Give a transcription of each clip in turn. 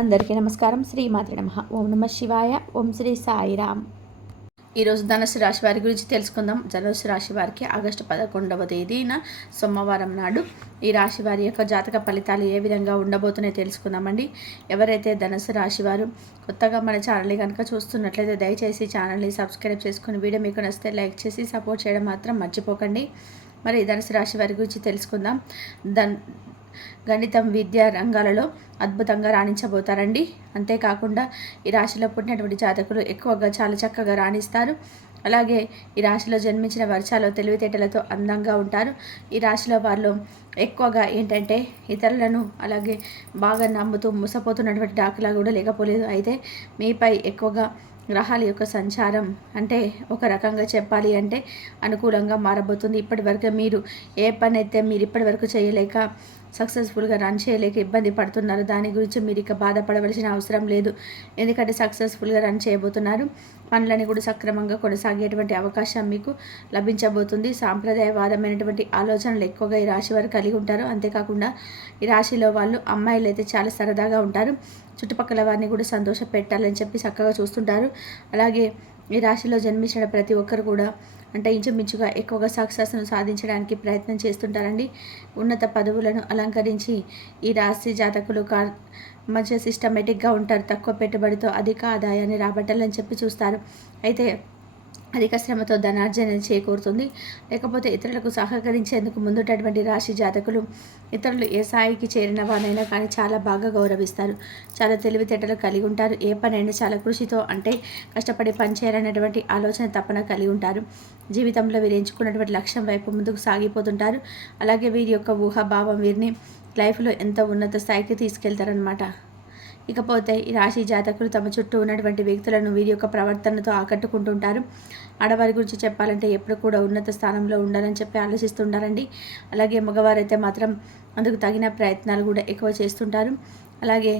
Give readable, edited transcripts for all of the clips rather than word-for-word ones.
అందరికీ నమస్కారం. శ్రీమాత్రే నమః. ఓం నమ శివాయ. ఓం శ్రీ సాయిరామ్. ఈరోజు ధనుసు రాశి వారి గురించి తెలుసుకుందాం. ధనుసు రాశి వారికి ఆగస్టు 11వ తేదీన సోమవారం నాడు ఈ రాశి వారి యొక్క జాతక ఫలితాలు ఏ విధంగా ఉండబోతున్నాయో తెలుసుకుందామండి. ఎవరైతే ధనుసు రాశి వారు కొత్తగా మన ఛానల్ని కనుక చూస్తున్నట్లయితే దయచేసి ఛానల్ని సబ్స్క్రైబ్ చేసుకుని వీడియో మీకు నచ్చితే లైక్ చేసి సపోర్ట్ చేయడం మాత్రం మర్చిపోకండి. మరి ధనుసు రాశి వారి గురించి తెలుసుకుందాం. గణితం, విద్యా రంగాలలో అద్భుతంగా రాణించబోతారండి. అంతేకాకుండా ఈ రాశిలో పుట్టినటువంటి జాతకులు ఎక్కువగా చాలా చక్కగా రాణిస్తారు. అలాగే ఈ రాశిలో జన్మించిన వర్షాలు తెలివితేటలతో అందంగా ఉంటారు. ఈ రాశిలో వాళ్ళు ఎక్కువగా ఏంటంటే ఇతరులను అలాగే బాగా నమ్ముతూ మోసపోతున్నటువంటి దాఖలా కూడా లేకపోలేదు. అయితే మీపై ఎక్కువగా గ్రహాల యొక్క సంచారం అంటే ఒక రకంగా చెప్పాలి అంటే అనుకూలంగా మారబోతుంది. ఇప్పటి వరకు మీరు ఏ పని అయితే మీరు ఇప్పటి వరకు చేయలేక సక్సెస్ఫుల్గా రన్ చేయలేక ఇబ్బంది పడుతున్నారు, దాని గురించి మీరు ఇక బాధపడవలసిన అవసరం లేదు. ఎందుకంటే సక్సెస్ఫుల్గా రన్ చేయబోతున్నారు. పనులని కూడా సక్రమంగా కొనసాగేటువంటి అవకాశం మీకు లభించబోతుంది. సాంప్రదాయవాదమైనటువంటి ఆలోచనలు ఎక్కువగా ఈ రాశి వారు కలిగి ఉంటారు. అంతేకాకుండా ఈ రాశిలో వాళ్ళు అమ్మాయిలు అయితే చాలా సరదాగా ఉంటారు. చుట్టుపక్కల వారిని కూడా సంతోష పెట్టాలని చెప్పి చక్కగా చూస్తుంటారు. అలాగే ఈ రాశిలో జన్మించిన ప్రతి ఒక్కరు కూడా అంటే ఇంచుమించుగా ఎక్కువగా సక్సెస్ను సాధించడానికి ప్రయత్నం చేస్తుంటారండి. ఉన్నత పదవులను అలంకరించి ఈ రాశి జాతకులు మంచిగా సిస్టమేటిక్గా ఉంటారు. తక్కువ పెట్టుబడితో అధిక ఆదాయాన్ని రాబట్టాలని చెప్పి చూస్తారు. అయితే అధిక శ్రమతో ధనార్జన చేకూరుతుంది. లేకపోతే ఇతరులకు సహకరించేందుకు ముందున్నటువంటి రాశి జాతకులు ఇతరులు ఏ స్థాయికి చేరిన వారైనా కానీ చాలా బాగా గౌరవిస్తారు. చాలా తెలివితేటలు కలిగి ఉంటారు. ఏ పనైనా చాలా కృషితో అంటే కష్టపడి పనిచేయాలనేటువంటి ఆలోచన తప్పన కలిగి ఉంటారు. జీవితంలో వీరు ఎంచుకున్నటువంటి లక్ష్యం వైపు ముందుకు సాగిపోతుంటారు. అలాగే వీరి యొక్క ఊహాభావం వీరిని లైఫ్లో ఎంతో ఉన్నత స్థాయికి తీసుకెళ్తారనమాట. ఇకపోతే ఈ రాశి జాతకులు తమ చుట్టూ ఉన్నటువంటి వ్యక్తులను వీరి యొక్క ప్రవర్తనతో ఆకట్టుకుంటుంటారు. ఆడవారి గురించి చెప్పాలంటే ఎప్పుడు కూడా ఉన్నత స్థానంలో ఉండాలని చెప్పి ఆలోచిస్తుంటారండి. అలాగే మగవారైతే మాత్రం అందుకు తగిన ప్రయత్నాలు కూడా ఎక్కువ చేస్తుంటారు. అలాగే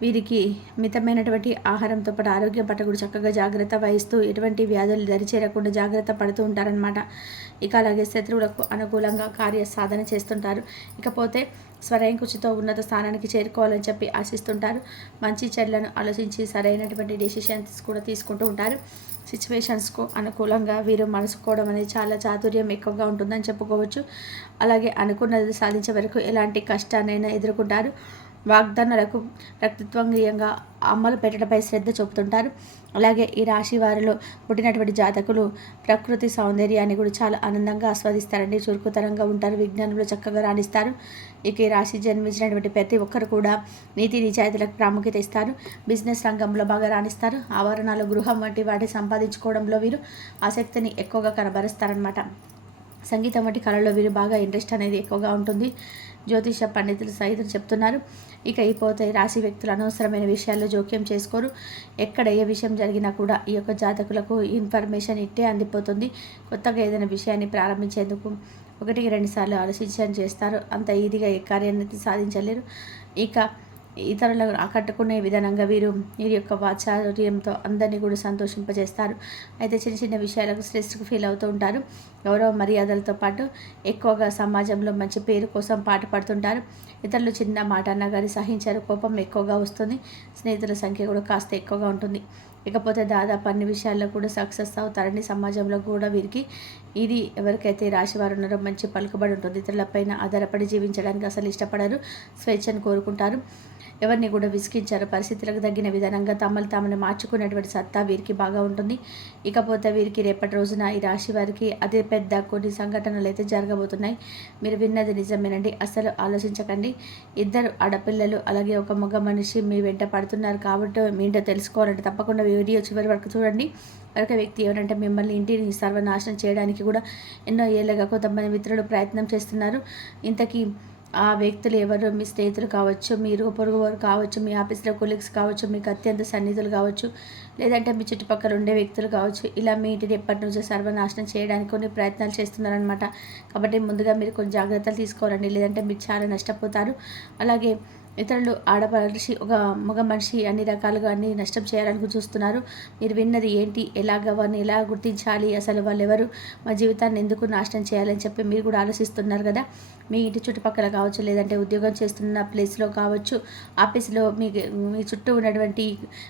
వీరికి మితమైనటువంటి ఆహారంతో పాటు ఆరోగ్యం పట్ల కూడా చక్కగా జాగ్రత్త వహిస్తూ ఎటువంటి వ్యాధులు దరిచేరకుండా జాగ్రత్త పడుతూ ఉంటారనమాట. ఇక అలాగే శత్రువులకు అనుకూలంగా కార్య సాధన చేస్తుంటారు. ఇకపోతే స్వయం కృషితో ఉన్నత స్థానానికి చేరుకోవాలని చెప్పి ఆశిస్తుంటారు. మంచి చెడులను ఆలోచించి సరైనటువంటి డెసిషన్స్ కూడా తీసుకుంటూ ఉంటారు. సిచ్యువేషన్స్కు అనుకూలంగా వీరు మనసుకోవడం అనేది చాలా చాతుర్యం ఎక్కువగా ఉంటుందని చెప్పుకోవచ్చు. అలాగే అనుకున్నది సాధించే వరకు ఎలాంటి కష్టాన్నైనా ఎదుర్కొంటారు. వాగ్దానాలకు వ్యక్తిత్వంగా అమలు పెట్టడంపై శ్రద్ధ చూపుతుంటారు. అలాగే ఈ రాశి వారిలో పుట్టినటువంటి జాతకులు ప్రకృతి సౌందర్యాన్ని కూడా చాలా ఆనందంగా ఆస్వాదిస్తారండి. చురుకుతనంగా ఉంటారు. విజ్ఞానంలో చక్కగా రాణిస్తారు. ఇక ఈ రాశి జన్మించినటువంటి ప్రతి ఒక్కరు కూడా నీతి నిజాయితీలకు ప్రాముఖ్యత ఇస్తారు. బిజినెస్ రంగంలో బాగా రాణిస్తారు. ఆవరణాలు, గృహం వంటి వాటి సంపాదించుకోవడంలో వీరు ఆసక్తిని ఎక్కువగా కనబరుస్తారనమాట. సంగీతం వంటి కళలో వీరు బాగా ఇంట్రెస్ట్ అనేది ఎక్కువగా ఉంటుంది. జ్యోతిష పండితులు సైతం చెప్తున్నారు. ఇక అయిపోతే రాశి వ్యక్తులు అనవసరమైన విషయాల్లో జోక్యం చేసుకోరు. ఎక్కడ ఏ విషయం జరిగినా కూడా ఈ యొక్క జాతకులకు ఇన్ఫర్మేషన్ ఇట్టే అందిపోతుంది. కొత్తగా ఏదైనా విషయాన్ని ప్రారంభించేందుకు 1-2 సార్లు ఆలోచించని చేస్తారు. అంత ఈజీగా ఏ కార్యాన్ని సాధించలేరు. ఇక ఇతరులను ఆకట్టుకునే విధానంగా వీరి యొక్క వాచార్యంతో అందరినీ కూడా సంతోషింపజేస్తారు. అయితే చిన్న చిన్న విషయాలకు స్ట్రెస్కి ఫీల్ అవుతూ ఉంటారు. గౌరవ మర్యాదలతో పాటు ఎక్కువగా సమాజంలో మంచి పేరు కోసం పాటుపడుతుంటారు. ఇతరులు చిన్న మాట అన్నా కానీ సహించారు. కోపం ఎక్కువగా వస్తుంది. స్నేహితుల సంఖ్య కూడా కాస్త ఎక్కువగా ఉంటుంది. ఇకపోతే దాదాపు అన్ని విషయాల్లో కూడా సక్సెస్ అవుతారని సమాజంలో కూడా వీరికి ఇది ఎవరికైతే రాశివారు ఉన్నారో మంచి పలుకుబడి ఉంటుంది. ఇతరులపైన ఆధారపడి జీవించడానికి అసలు ఇష్టపడరు. స్వేచ్ఛను కోరుకుంటారు. ఎవరిని కూడా విసిగించారు. పరిస్థితులకు తగిన విధానంగా తమను మార్చుకునేటువంటి సత్తా వీరికి బాగా ఉంటుంది. ఇకపోతే వీరికి రేపటి రోజున ఈ రాశి వారికి అతి పెద్ద కొన్ని సంఘటనలు అయితే జరగబోతున్నాయి. మీరు విన్నది నిజమేనండి. అసలు ఆలోచించకండి. 2 ఆడపిల్లలు అలాగే ఒక మగ మనిషి మీ వెంట పడుతున్నారు కాబట్టి మీ ఏంటో తెలుసుకోవాలంటే తప్పకుండా వీడియో చివరి వరకు చూడండి. మరొక వ్యక్తి ఎవరంటే మిమ్మల్ని ఇంటిని సర్వనాశనం చేయడానికి కూడా ఎన్నో ఏళ్ళగా కొంతమంది మిత్రులు ప్రయత్నం చేస్తున్నారు. ఇంతకీ ఆ వ్యక్తులు ఎవరు? మీ స్నేహితులు కావచ్చు, మీరు పొరుగు వారు కావచ్చు, మీ ఆఫీస్లో కొలీగ్స్ కావచ్చు, మీకు అత్యంత సన్నిహితులు కావచ్చు, లేదంటే మీ చుట్టుపక్కల ఉండే వ్యక్తులు కావచ్చు. ఇలా మీ ఇంటిని ఎప్పటి నుంచో సర్వనాశనం చేయడానికి కొన్ని ప్రయత్నాలు చేస్తున్నారనమాట. కాబట్టి ముందుగా మీరు కొన్ని జాగ్రత్తలు తీసుకోవాలండి. లేదంటే మీరు చాలా నష్టపోతారు. అలాగే ఇతరులు ఆడమనిషి ఒక మగ మనిషి అన్ని రకాలుగా అన్ని నష్టం చేయాలని చూస్తున్నారు. మీరు విన్నది ఏంటి, ఎలాగ వారిని ఎలా గుర్తించాలి, అసలు వాళ్ళు ఎవరు, మా జీవితాన్ని ఎందుకు నాశనం చేయాలని చెప్పి మీరు కూడా ఆలోచిస్తున్నారు కదా. మీ ఇంటి చుట్టుపక్కల కావచ్చు, లేదంటే ఉద్యోగం చేస్తున్న ప్లేస్లో కావచ్చు, ఆఫీస్లో మీ చుట్టూ ఉన్నటువంటి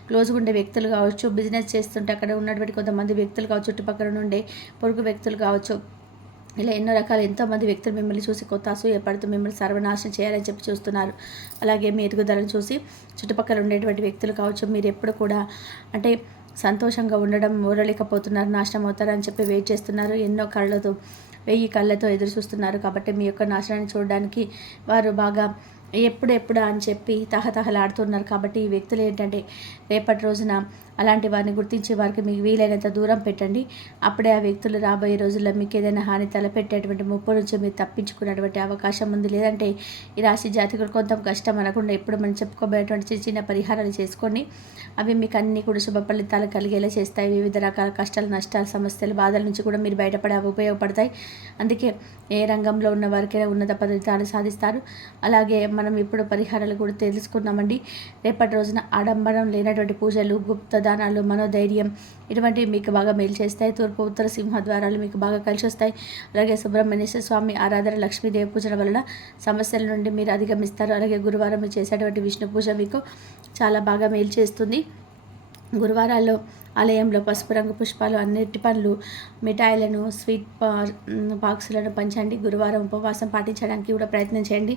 క్లోజ్గా ఉండే వ్యక్తులు కావచ్చు, బిజినెస్ చేస్తుంటే అక్కడ ఉన్నటువంటి కొంతమంది వ్యక్తులు కావచ్చు, చుట్టుపక్కల నుండే పొరుగు వ్యక్తులు కావచ్చు, ఇలా ఎన్నో రకాల ఎంతోమంది వ్యక్తులు మిమ్మల్ని చూసి కొత్త అసూయపడుతూ మిమ్మల్ని సర్వనాశనం చేయాలని చెప్పి చూస్తున్నారు. అలాగే మీ ఎదుగుదలను చూసి చుట్టుపక్కల ఉండేటువంటి వ్యక్తులు కావచ్చు, మీరు ఎప్పుడు కూడా అంటే సంతోషంగా ఉండడం ఓడలేకపోతున్నారు, నాశనం అవుతారని చెప్పి వెయిట్ చేస్తున్నారు. ఎన్నో కళ్ళతో 1000 కళ్ళతో ఎదురు చూస్తున్నారు. కాబట్టి మీ యొక్క నాశనాన్ని చూడడానికి వారు బాగా ఎప్పుడెప్పుడా అని చెప్పి తహతహలాడుతున్నారు. కాబట్టి ఈ వ్యక్తులు ఏంటంటే రేపటి రోజున అలాంటి వారిని గుర్తించే వారికి మీకు వీలైనంత దూరం పెట్టండి. అప్పుడే ఆ వ్యక్తులు రాబోయే రోజుల్లో మీకు ఏదైనా హాని తలపెట్టేటువంటి ముప్పు నుంచి మీరు తప్పించుకునేటువంటి అవకాశం ఉంది. లేదంటే ఈ రాశి జాతకులు కొంత కష్టం అనకుండా ఎప్పుడు మనం చెప్పుకోబోయేటువంటి చిన్న చిన్న పరిహారాలు చేసుకోండి. అవి మీకు అన్నీ కూడా శుభ ఫలితాలు కలిగేలా చేస్తాయి. వివిధ రకాల కష్టాలు, నష్టాలు, సమస్యలు, బాధల నుంచి కూడా మీరు బయటపడే ఉపయోగపడతాయి. అందుకే ఏ రంగంలో ఉన్న వారికైనా ఉన్నత ఫలితాలు సాధిస్తారు. అలాగే మనం ఇప్పుడు పరిహారాలు కూడా తెలుసుకున్నామండి. రేపటి రోజున ఆడంబరం లేనటువంటి పూజలు, గుప్త దానాలు, మనోధైర్యం ఇటువంటివి మీకు బాగా మేలు చేస్తాయి. తూర్పు ఉత్తర సింహద్వారాలు మీకు బాగా కలిసి వస్తాయి. అలాగే సుబ్రహ్మణ్యేశ్వర స్వామి ఆరాధన, లక్ష్మీదేవి పూజల వలన సమస్యల నుండి మీరు అధిగమిస్తారు. అలాగే గురువారం మీరు చేసేటువంటి విష్ణు పూజ మీకు చాలా బాగా మేలు చేస్తుంది. గురువారాల్లో ఆలయంలో పసుపు రంగు పుష్పాలు, అన్నిటి పనులు, మిఠాయిలను, స్వీట్ బాక్సులను పంచండి. గురువారం ఉపవాసం పాటించడానికి కూడా ప్రయత్నం చేయండి.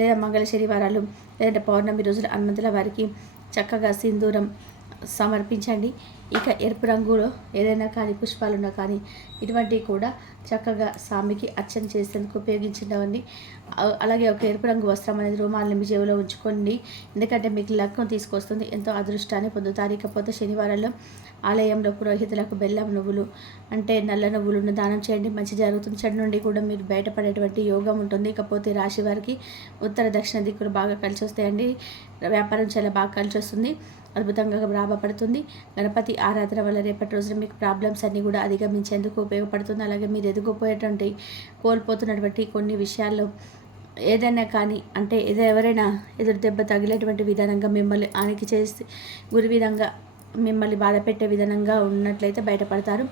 లేదా మంగళ శనివారాలు లేదంటే పౌర్ణమి రోజులు హనుమంతుల వారికి చక్కగా సింధూరం సమర్పించండి. ఇక ఎరుపు రంగులో ఏదైనా కానీ పుష్పాలున్నా కానీ ఇటువంటివి కూడా చక్కగా స్వామికి అర్చన చేసేందుకు ఉపయోగించండి. అలాగే ఒక ఎరుపు రంగు వస్త్రం అనేది రూమాలని మీ జేబులో ఉంచుకోండి. ఎందుకంటే మీకు లక్ష్యం తీసుకొస్తుంది, ఎంతో అదృష్టాన్ని పొందుతారు. ఇకపోతే శనివారంలో ఆలయంలో పురోహితులకు బెల్లం నువ్వులు అంటే నల్ల నువ్వులను దానం చేయండి, మంచి జరుగుతుంది. చెడు నుండి కూడా మీరు బయటపడేటువంటి యోగం ఉంటుంది. ఇకపోతే రాశి వారికి ఉత్తర దక్షిణ దిక్కులు బాగా కలిసి వస్తాయండి. వ్యాపారం చాలా బాగా కలిసి వస్తుంది, అద్భుతంగా లాభపడుతుంది. గణపతి ఆరాధన వల్ల రేపటి రోజున మీకు ప్రాబ్లమ్స్ అన్నీ కూడా అధిగమించేందుకు ఉపయోగపడుతుంది. అలాగే మీరు ఎదుగుపోయేటువంటి కోల్పోతున్నటువంటి కొన్ని విషయాల్లో ఏదైనా కానీ అంటే ఎవరైనా ఎదురు దెబ్బ తగిలేటువంటి విధానంగా మిమ్మల్ని ఆనికి చేసి గురి విధంగా మిమ్మల్ని బాధ పెట్టే విధానంగా ఉన్నట్లయితే బయటపడతారు.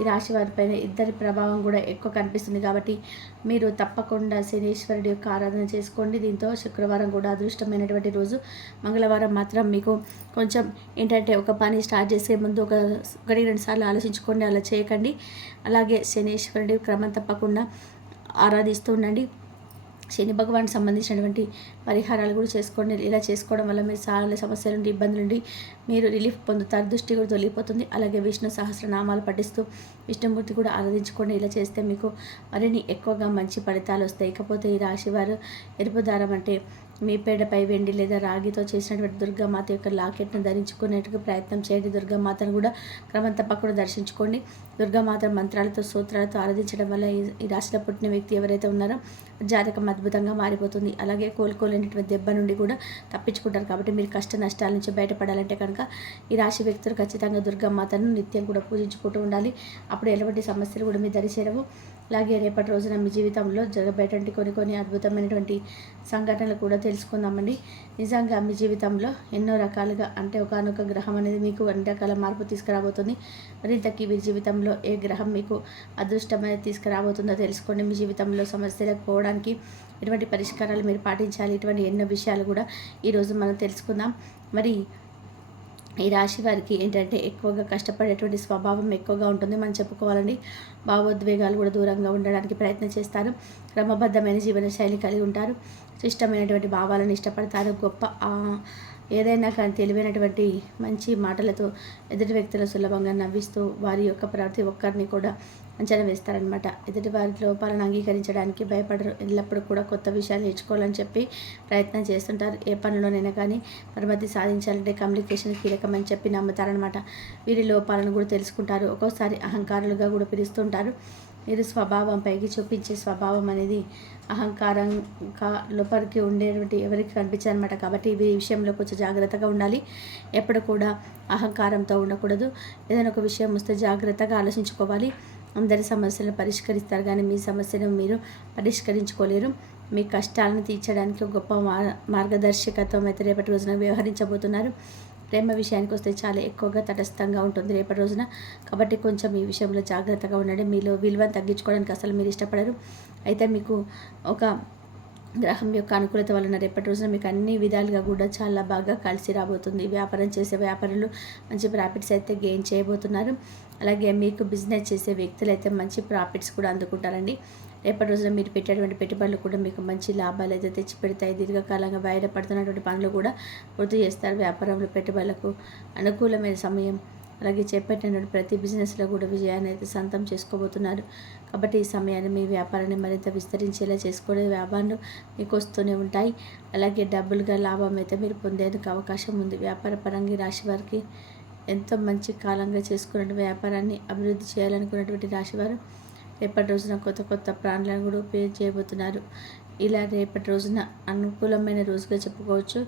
ఈ రాశి వారిపైన ఇద్దరి ప్రభావం కూడా ఎక్కువ కనిపిస్తుంది. కాబట్టి మీరు తప్పకుండా శనీశ్వరుడి యొక్క ఆరాధన చేసుకోండి. దీంతో శుక్రవారం కూడా అదృష్టమైనటువంటి రోజు. మంగళవారం మాత్రం మీకు కొంచెం ఏంటంటే ఒక పని స్టార్ట్ చేసే ముందు ఒకటి 2 సార్లు ఆలోచించుకోండి, అలా చేయకండి. అలాగే శనీశ్వరుడి క్రమం తప్పకుండా ఆరాధిస్తూ ఉండండి. శని భగవానికి సంబంధించినటువంటి పరిహారాలు కూడా చేసుకోండి. ఇలా చేసుకోవడం వల్ల మీరు చాలా సమస్యల నుండి, ఇబ్బందుల నుండి మీరు రిలీఫ్ పొందుతారు. దృష్టి కూడా తొలగిపోతుంది. అలాగే విష్ణు సహస్రనామాలు పఠిస్తూ విష్ణుమూర్తి కూడా ఆరాధించుకోండి. ఇలా చేస్తే మీకు మరిన్ని ఎక్కువగా మంచి ఫలితాలు వస్తాయి. ఇకపోతే ఈ రాశి వారు ఎరుపు దారం అంటే మీ పేడపై వెండి లేదా రాగితో చేసినటువంటి దుర్గామాత యొక్క లాకెట్ను ధరించుకునేందుకు ప్రయత్నం చేయండి. దుర్గామాతను కూడా క్రమం తప్పకుండా దర్శించుకోండి. దుర్గామాత మంత్రాలతో, సూత్రాలతో ఆరాధించడం వల్ల ఈ రాశిలో పుట్టిన వ్యక్తి ఎవరైతే ఉన్నారో జాతకం అద్భుతంగా మారిపోతుంది. అలాగే కోలుకోలేనటువంటి దెబ్బ నుండి కూడా తప్పించుకుంటారు. కాబట్టి మీరు కష్ట నష్టాల నుంచి బయటపడాలంటే కనుక ఈ రాశి వ్యక్తులు ఖచ్చితంగా దుర్గామాతను నిత్యం కూడా పూజించుకుంటూ ఉండాలి. అప్పుడు ఎలాంటి సమస్యలు కూడా మీ దరిచేరవు. అలాగే రేపటి రోజున మీ జీవితంలో జరగబోయేటువంటి కొన్ని అద్భుతమైనటువంటి సంఘటనలు కూడా తెలుసుకుందామండి. నిజంగా మీ జీవితంలో ఎన్నో రకాలుగా అంటే ఒకానొక గ్రహం అనేది మీకు అన్ని రకాల మార్పు తీసుకురాబోతుంది. మరి ఇంతకీ మీ జీవితంలో ఏ గ్రహం మీకు అదృష్టం అనేది తీసుకురాబోతుందో తెలుసుకోండి. మీ జీవితంలో సమస్యలకు పోవడానికి ఎటువంటి పరిష్కారాలు మీరు పాటించాలి, ఇటువంటి ఎన్నో విషయాలు కూడా ఈరోజు మనం తెలుసుకుందాం. మరి ఈ రాశి వారికి ఏంటంటే ఎక్కువగా కష్టపడేటువంటి స్వభావం ఎక్కువగా ఉంటుంది. మనం చెప్పుకోవాలండి. భావోద్వేగాలు కూడా దూరంగా ఉండడానికి ప్రయత్నం చేస్తారు. క్రమబద్ధమైన జీవన శైలి కలిగి ఉంటారు. ఇష్టమైనటువంటి భావాలను ఇష్టపడతారు. గొప్ప ఏదైనా కానీ తెలివైనటువంటి మంచి మాటలతో ఎదుటి వ్యక్తులు సులభంగా నవ్విస్తూ వారి యొక్క ప్రతి ఒక్కరిని కూడా అంచనా వేస్తారనమాట. ఎదుటి వారి లోపాలను అంగీకరించడానికి భయపడరు. ఎల్లప్పుడూ కూడా కొత్త విషయాలు నేర్చుకోవాలని చెప్పి ప్రయత్నం చేస్తుంటారు. ఏ పనిలోనైనా కానీ పరిమితి సాధించాలంటే కమ్యూనికేషన్ కీలకమని చెప్పి నమ్ముతారనమాట. వీరి లోపాలను కూడా తెలుసుకుంటారు. ఒక్కోసారి అహంకారులుగా కూడా పిలుస్తుంటారు. మీరు స్వభావం పైకి చూపించే స్వభావం అనేది అహంకారంగా లోపలికి ఉండేటువంటి ఎవరికి కనిపించారనమాట. కాబట్టి ఈ విషయంలో కొంచెం జాగ్రత్తగా ఉండాలి. ఎప్పుడు కూడా అహంకారంతో ఉండకూడదు. ఏదైనా ఒక విషయం వస్తే జాగ్రత్తగా ఆలోచించుకోవాలి. అందరి సమస్యలను పరిష్కరిస్తారు కానీ మీ సమస్యను మీరు పరిష్కరించుకోలేరు. మీ కష్టాలను తీర్చడానికి ఒక గొప్ప మార్గదర్శకత్వం అయితే రేపటి రోజున వ్యవహరించబోతున్నారు. ప్రేమ విషయానికి వస్తే చాలా ఎక్కువగా తటస్థంగా ఉంటుంది రేపటి రోజున. కాబట్టి కొంచెం ఈ విషయంలో జాగ్రత్తగా ఉండండి. మీలో విలువను తగ్గించుకోవడానికి అసలు మీరు ఇష్టపడరు. అయితే మీకు ఒక గ్రహం యొక్క అనుకూలత వలన రేపటి రోజున మీకు అన్ని విధాలుగా కూడా చాలా బాగా కలిసి రాబోతుంది. వ్యాపారం చేసే వ్యాపారులు మంచి ప్రాఫిట్స్ అయితే గెయిన్ చేయబోతున్నారు. అలాగే మీకు బిజినెస్ చేసే వ్యక్తులు అయితే మంచి ప్రాఫిట్స్ కూడా అందుకుంటారండి. రేపటి రోజున మీరు పెట్టేటువంటి పెట్టుబడులు కూడా మీకు మంచి లాభాలు అయితే తెచ్చిపెడతాయి. దీర్ఘకాలంగా వాయిదా పడుతున్నటువంటి పనులు కూడా పూర్తి చేస్తారు. వ్యాపారంలో పెట్టుబడులకు అనుకూలమైన సమయం. అలాగే చేపట్టినటువంటి ప్రతి బిజినెస్లో కూడా విజయాన్ని అయితే సొంతం చేసుకోబోతున్నారు. కాబట్టి ఈ సమయాన్ని మీ వ్యాపారాన్ని మరింత విస్తరించేలా చేసుకునే వ్యాపారాలు మీకు వస్తూనే ఉంటాయి. అలాగే డబ్బులుగా లాభం అయితే మీరు పొందేందుకు అవకాశం ఉంది. వ్యాపార పరంగా రాశి వారికి ఎంతో మంచి కాలంగా చేసుకున్న వ్యాపారాన్ని అభివృద్ధి చేయాలనుకున్నటువంటి రాశివారు రేపటి రోజున కొత్త కొత్త ప్లాన్లను కూడా ఉపయోగ చేయబోతున్నారు. ఇలా రేపటి రోజున అనుకూలమైన రోజుగా చెప్పుకోవచ్చు.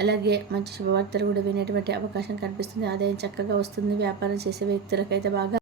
అలాగే మంచి శుభవార్తలు కూడా వినేటువంటి అవకాశం కనిపిస్తుంది. ఆదాయం చక్కగా వస్తుంది. వ్యాపారం చేసే వ్యక్తులకైతే బాగా